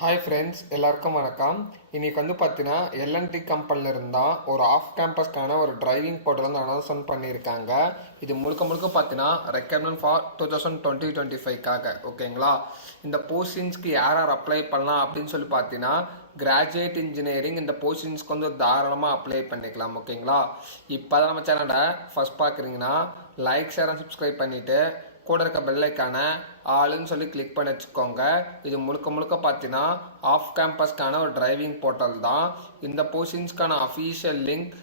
Hi friends, எல்லாருக்கும் வணக்கம். இன்றைக்கி பார்த்தீங்கன்னா எல்என்டி கம்பெனியில் இருந்தால் ஒரு ஆஃப் கேம்பஸ்க்கான ஒரு டிரைவிங் போர்ட்டல் வந்து அனௌன்ஸ்மெண்ட் பண்ணியிருக்காங்க. இது முழுக்க முழுக்க பார்த்தீங்கன்னா ரெக்யர்மெண்ட் ஃபார் 2020-25க்காக ஓகேங்களா. இந்த போஸ்டிங்ஸ்க்கு யார் யார் அப்ளை பண்ணலாம் அப்படின்னு சொல்லி பார்த்தீங்கன்னா கிராஜுவேட் இன்ஜினியரிங் இந்த போஸ்டிங்ஸ்க்கு வந்து தாராளமாக அப்ளை பண்ணிக்கலாம் ஓகேங்களா. இப்போ தான் நம்ம சேனலை ஃபஸ்ட் பார்க்குறீங்கன்னா லைக், ஷேர் அண்ட் சப்ஸ்கிரைப் பண்ணிவிட்டு கூட இருக்க பெல்லைக்கான ஆளுன்னு சொல்லி கிளிக் பண்ணி வச்சுக்கோங்க. இது முழுக்க முழுக்க பார்த்தீங்கன்னா ஆஃப் கேம்பஸ்க்கான ஒரு டிரைவிங் போர்ட்டல் தான். இந்த போஸ்டிங்ஸ்க்கான அஃபீஷியல் லிங்க்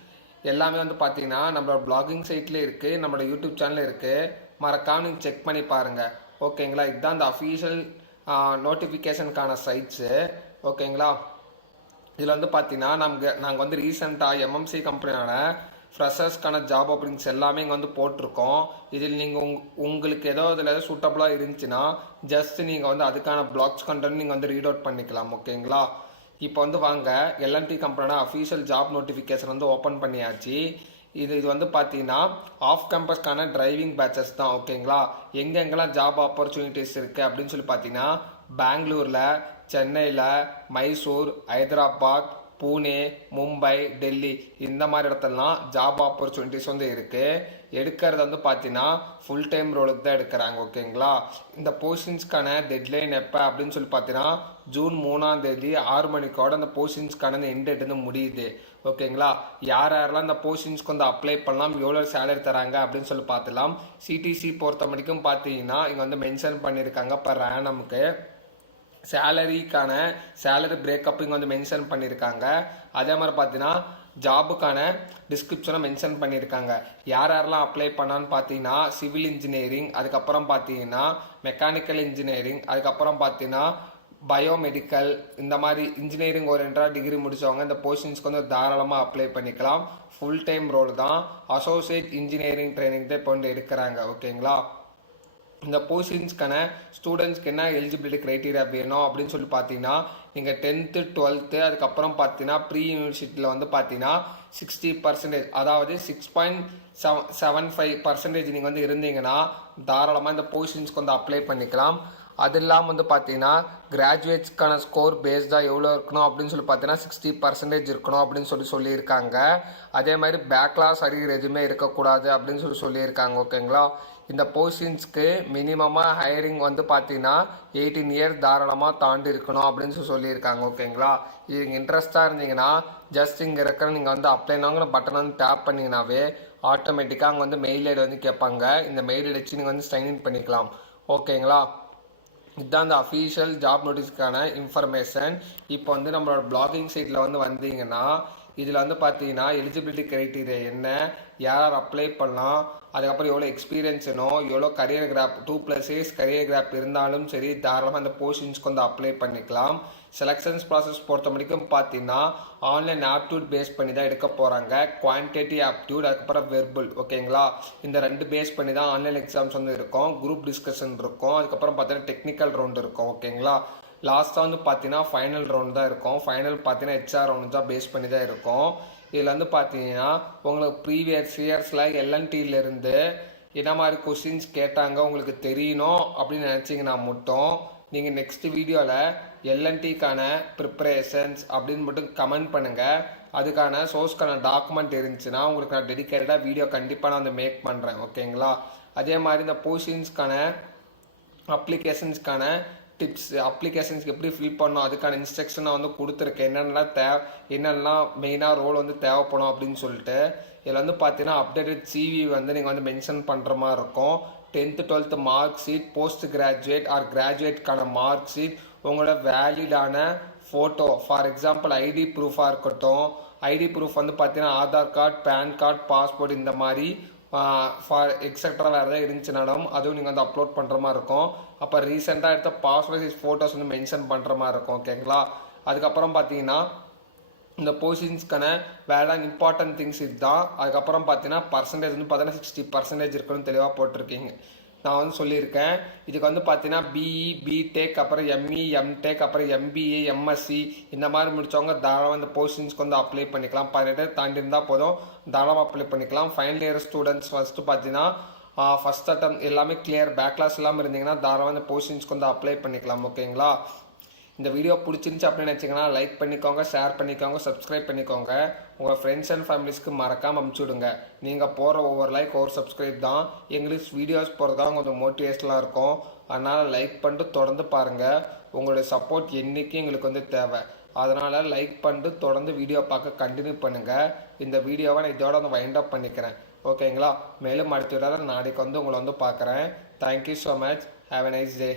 எல்லாமே வந்து பார்த்தீங்கன்னா நம்மளோட பிளாகிங் சைட்லேயே இருக்குது, நம்மளோட யூடியூப் சேனலில் இருக்குது. மறக்காம நீங்கள் செக் பண்ணி பாருங்கள் ஓகேங்களா. இதுதான் இந்த அஃபீஷியல் நோட்டிஃபிகேஷனுக்கான சைட்ஸு ஓகேங்களா. இதில் வந்து பார்த்தீங்கன்னா நாங்கள் வந்து ரீசெண்டாக எம்எம்சி கம்பெனியான ஃப்ரெஷர்ஸ்க்கான ஜாப் ஓப்பனிங்ஸ் எல்லாமே இங்கே வந்து போட்டிருக்கோம். இதில் நீங்கள் உங்களுக்கு ஏதோ இதில் ஏதோ சூட்டபுளாக இருந்துச்சுன்னா ஜஸ்ட் நீங்கள் வந்து அதுக்கான பிளாக்ஸ் கண்டென்ட் நீங்கள் வந்து ரீட் அவுட் பண்ணிக்கலாம் ஓகேங்களா. இப்போ வந்து வாங்க எல்என்டி கம்பெனியோட அஃபீஷியல் ஜாப் நோட்டிஃபிகேஷன் வந்து ஓப்பன் பண்ணியாச்சு. இது வந்து பார்த்தீங்கன்னா ஆஃப் கேம்பஸ்க்கான டிரைவிங் பேச்சஸ் தான் ஓகேங்களா. எங்கெங்கெல்லாம் ஜாப் ஆப்பர்ச்சுனிட்டிஸ் இருக்குது அப்படின்னு சொல்லி பார்த்தீங்கன்னா பெங்களூரில், சென்னையில், மைசூர், ஹைதராபாத், பூனே, மும்பை, டெல்லி இந்த மாதிரி இடத்துலலாம் ஜாப் ஆப்பர்ச்சுனிட்டிஸ் வந்து இருக்குது. எடுக்கிறது வந்து பார்த்தீங்கன்னா ஃபுல் டைம் ரோலுக்கு தான் எடுக்கிறாங்க ஓகேங்களா. இந்த போஸ்டிங்ஸ்க்கான டெட்லைன் எப்போ அப்படின்னு சொல்லி பார்த்தீங்கன்னா ஜூன் 3 6 மணிக்கோட அந்த போஸ்டிங்ஸ்க்கான எண்ட் டேட் வந்து முடியுது ஓகேங்களா. யார் யாரெல்லாம் இந்த போஸ்டிங்ஸ்க்கு வந்து அப்ளை பண்ணலாம், எவ்வளோ சேலரி தராங்க அப்படின்னு சொல்லி பார்த்துலாம். சிடிசி பொறுத்த வரைக்கும் பார்த்தீங்கன்னா இங்கே வந்து மென்ஷன் பண்ணியிருக்காங்க பர் ஆனமுக்கு சேலரிக்கான சேலரி பிரேக்கப் இங்கே வந்து மென்ஷன் பண்ணியிருக்காங்க. அதே மாதிரி பார்த்தீங்கன்னா ஜாபுக்கான டிஸ்கிரிப்ஷனை மென்ஷன் பண்ணியிருக்காங்க. யார் யாரெல்லாம் அப்ளை பண்ணான்னு பார்த்தீங்கன்னா சிவில் இன்ஜினியரிங், அதுக்கப்புறம் பார்த்தீங்கன்னா மெக்கானிக்கல் இன்ஜினியரிங், அதுக்கப்புறம் பார்த்தீங்கன்னா பயோமெடிக்கல் இந்த மாதிரி இன்ஜினியரிங் ஓரியன்டாக டிகிரி முடித்தவங்க இந்த போஸ்டிங்ஸ்க்கு வந்து தாராளமாக அப்ளை பண்ணிக்கலாம். ஃபுல் டைம் ரோல் தான். அசோசியேட் இன்ஜினியரிங் ட்ரைனிங் தான் இப்போ வந்து எடுக்கிறாங்க ஓகேங்களா. இந்த போஸ்டிங்ஸ்க்கான ஸ்டூடெண்ட்ஸ்க்கு என்ன எலிஜிபிலிட்டி க்ரைட்டீரியா வேணும் அப்படின்னு சொல்லி பார்த்தீங்கன்னா நீங்கள் 10th 12th அதுக்கப்புறம் பார்த்தீங்கன்னா ப்ரீ யூனிவர்சிட்டியில் வந்து பார்த்தீங்கன்னா 60%, அதாவது 6.75% நீங்கள் வந்து இருந்தீங்கன்னா தாராளமாக இந்த போஸ்டிங்ஸ்க்கு வந்து அப்ளை பண்ணிக்கலாம். அது இல்லாமல் வந்து பார்த்தீங்கன்னா கிராஜுவேட்ஸ்க்கான ஸ்கோர் பேஸ்டாக எவ்வளோ இருக்கணும் அப்படின்னு சொல்லி பார்த்தீங்கன்னா 60% இருக்கணும் அப்படின்னு சொல்லியிருக்காங்க. அதே மாதிரி பேக்லாஸ் அரியர் எதுவுமே இருக்கக்கூடாது அப்படின்னு சொல்லியிருக்காங்க ஓகேங்களா. இந்த போஸ்டிங்ஸ்க்கு மினிமமாக ஹையரிங் வந்து பார்த்தீங்கன்னா 18 இயர் தாராளமாக தாண்டி இருக்கணும் அப்படின்னு சொல்லியிருக்காங்க ஓகேங்களா. இது இன்ட்ரெஸ்ட்டாக இருந்தீங்கன்னா ஜஸ்ட் இங்கே இருக்கிற நீங்கள் வந்து அப்ளைனாங்கிற பட்டன் வந்து டேப் பண்ணிங்கனாவே ஆட்டோமேட்டிக்காக அங்கே வந்து மெயில் ஐடி வந்து கேட்பாங்க. இந்த மெயில் ஐடி வச்சு நீங்கள் வந்து சைன்இன் பண்ணிக்கலாம் ஓகேங்களா. இதுதான் இந்த அஃபீஷியல் ஜாப் நோட்டீஸ்க்கான இன்ஃபர்மேஷன். இப்போ வந்து நம்மளோட பிளாகிங் சைட்டில் வந்து வந்தீங்கன்னா இதில் வந்து பார்த்தீங்கன்னா எலிஜிபிலிட்டி க்ரைட்டீரியா என்ன, யார் அப்ளை பண்ணலாம், அதுக்கப்புறம் எவ்வளோ எக்ஸ்பீரியன்ஸ் வேணும், எவ்வளோ career graph 2+ years career graph இருந்தாலும் சரி தாராளமாக அந்த போஸ்டிங்ஸ்க்கு வந்து அப்ளை பண்ணிக்கலாம். செலெக்ஷன்ஸ் ப்ராசஸ் பொறுத்த வரைக்கும் பார்த்தீங்கன்னா ஆன்லைன் ஆப்டியூட் பேஸ் பண்ணி தான் எடுக்க போகிறாங்க. குவான்டிட்டி ஆப்டியூட், அதுக்கப்புறம் வெர்பல் ஓகேங்களா. இந்த 2 பேஸ் பண்ணி தான் ஆன்லைன் எக்ஸாம்ஸ் வந்து இருக்கும். குரூப் டிஸ்கஷன் இருக்கும், அதுக்கப்புறம் பார்த்தீங்கன்னா டெக்னிக்கல் ரவுண்ட் இருக்கும் ஓகேங்களா. லாஸ்ட்டாக வந்து பார்த்தீங்கன்னா ஃபைனல் ரவுண்ட் தான் இருக்கும். ஃபைனல் பார்த்தீங்கன்னா ஹெச்ஆர் ரவுண்ட் தான் பேஸ் பண்ணி தான் இருக்கும். இதில் வந்து பார்த்தீங்கன்னா உங்களுக்கு ப்ரீவியஸ் இயர்ஸில் எல்என்டியிலேருந்து என்ன மாதிரி கொஸ்டின்ஸ் கேட்டாங்க உங்களுக்கு தெரியணும் அப்படின்னு நினச்சிங்கன்னா மட்டும் நீங்கள் நெக்ஸ்ட் வீடியோவில் எல்என்டிக்கான ப்ரிப்பரேஷன்ஸ் அப்படின்னு மட்டும் கமெண்ட் பண்ணுங்கள். அதுக்கான சோர்ஸ்க்கான டாக்குமெண்ட் இருந்துச்சுன்னா உங்களுக்கு நான் டெடிக்கேட்டடாக வீடியோ கண்டிப்பாக நான் வந்து மேக் பண்ணுறேன் ஓகேங்களா. அதே மாதிரி இந்த போஸ்டிங்ஸ்க்கான அப்ளிகேஷன்ஸ்க்கான டிப்ஸ், அப்ளிகேஷன்ஸ்க்கு எப்படி ஃபில் பண்ணணும் அதுக்கான இன்ஸ்ட்ரக்ஷன் நான் வந்து கொடுத்துருக்கேன். என்னென்னலாம் மெயினாக ரோல் வந்து தேவைப்படும் அப்படின்னு சொல்லிட்டு. இதில் வந்து பார்த்தீங்கன்னா அப்டேட்டட் சிவி வந்து நீங்கள் வந்து மென்ஷன் பண்ணுற மாதிரி இருக்கும். 10th 12th mark sheet, post graduate or கிராஜுவேட்கான மார்க் ஷீட், உங்களோட வேலிடான ஃபோட்டோ, ஃபார் எக்ஸாம்பிள் ஐடி ப்ரூஃபாக இருக்கட்டும். ஐடி ப்ரூஃப் வந்து பார்த்தீங்கன்னா Aadhaar card, PAN card, passport இந்த மாதிரி ஃபார் எக்ஸட்ரா வேறு எதாவது இருந்துச்சுனாலும் அதுவும் நீங்கள் வந்து அப்லோட் பண்ணுற மாதிரி இருக்கும். அப்போ ரீசெண்டாக எடுத்த பாஸ்போர்ட் சைஸ் ஃபோட்டோஸ் வந்து மென்ஷன் பண்ணுற மாதிரி இருக்கும் ஓகேங்களா. அதுக்கப்புறம் பார்த்தீங்கன்னா இந்த போஸ்டிங்ஸ்க்கான வேறு இம்பார்ட்டன்ட் திங்ஸ் இதுதான். அதுக்கப்புறம் பார்த்தீங்கன்னா பர்சன்டேஜ் வந்து பார்த்தீங்கன்னா 60% இருக்குன்னு தெளிவாக போட்டிருக்கீங்க. நான் வந்து சொல்லியிருக்கேன். இதுக்கு வந்து பார்த்தீங்கன்னா பிஇ, பிடெக், அப்புறம் எம்இ, எம்டெக், அப்புறம் எம்பிஏ, எம்எஸ்சி இந்த மாதிரி முடித்தவங்க தாராளமாக இந்த போஸ்டிங்ஸ்க்கு வந்து அப்ளை பண்ணிக்கலாம். 18 தாண்டி இருந்தால் போதும், தாராளமாக அப்ளை பண்ணிக்கலாம். ஃபைனல் இயர் ஸ்டூடெண்ட்ஸ் ஃபஸ்ட்டு பார்த்தீங்கன்னா ஃபஸ்ட் அட்டம் எல்லாமே கிளியர், பேக்லாஸ் இல்லாமல் இருந்தீங்கன்னா தாராளமாக இந்த போஸ்டிங்ஸ்க்கு வந்து அப்ளை பண்ணிக்கலாம் ஓகேங்களா. இந்த வீடியோ பிடிச்சிருந்துச்சி அப்படின்னு நினச்சிங்கன்னா லைக் பண்ணிக்கோங்க, ஷேர் பண்ணிக்கோங்க, சப்ஸ்கிரைப் பண்ணிக்கோங்க. உங்கள் ஃப்ரெண்ட்ஸ் அண்ட் ஃபேமிலிஸ்க்கு மறக்காமல் அமுச்சு விடுங்க. நீங்கள் போகிற ஒவ்வொரு லைக் ஒவ்வொரு சப்ஸ்கிரைப் தான் எங்களுக்கு வீடியோஸ் போகிறதா கொஞ்சம் மோட்டிவேஷனாக இருக்கும். அதனால் லைக் பண்ணிட்டு தொடர்ந்து பாருங்கள். உங்களுடைய சப்போர்ட் என்றைக்கும் எங்களுக்கு தேவை. அதனால் லைக் பண்ணிட்டு தொடர்ந்து வீடியோ பார்க்க கண்டினியூ பண்ணுங்கள். இந்த வீடியோவை நான் இதோட வைண்ட் அப் பண்ணிக்கிறேன். ஓகேங்களா? மேலும் அடுத்த விட நாளைக்கு உங்களை பார்க்குறேன். Thank you so much. Have a nice day.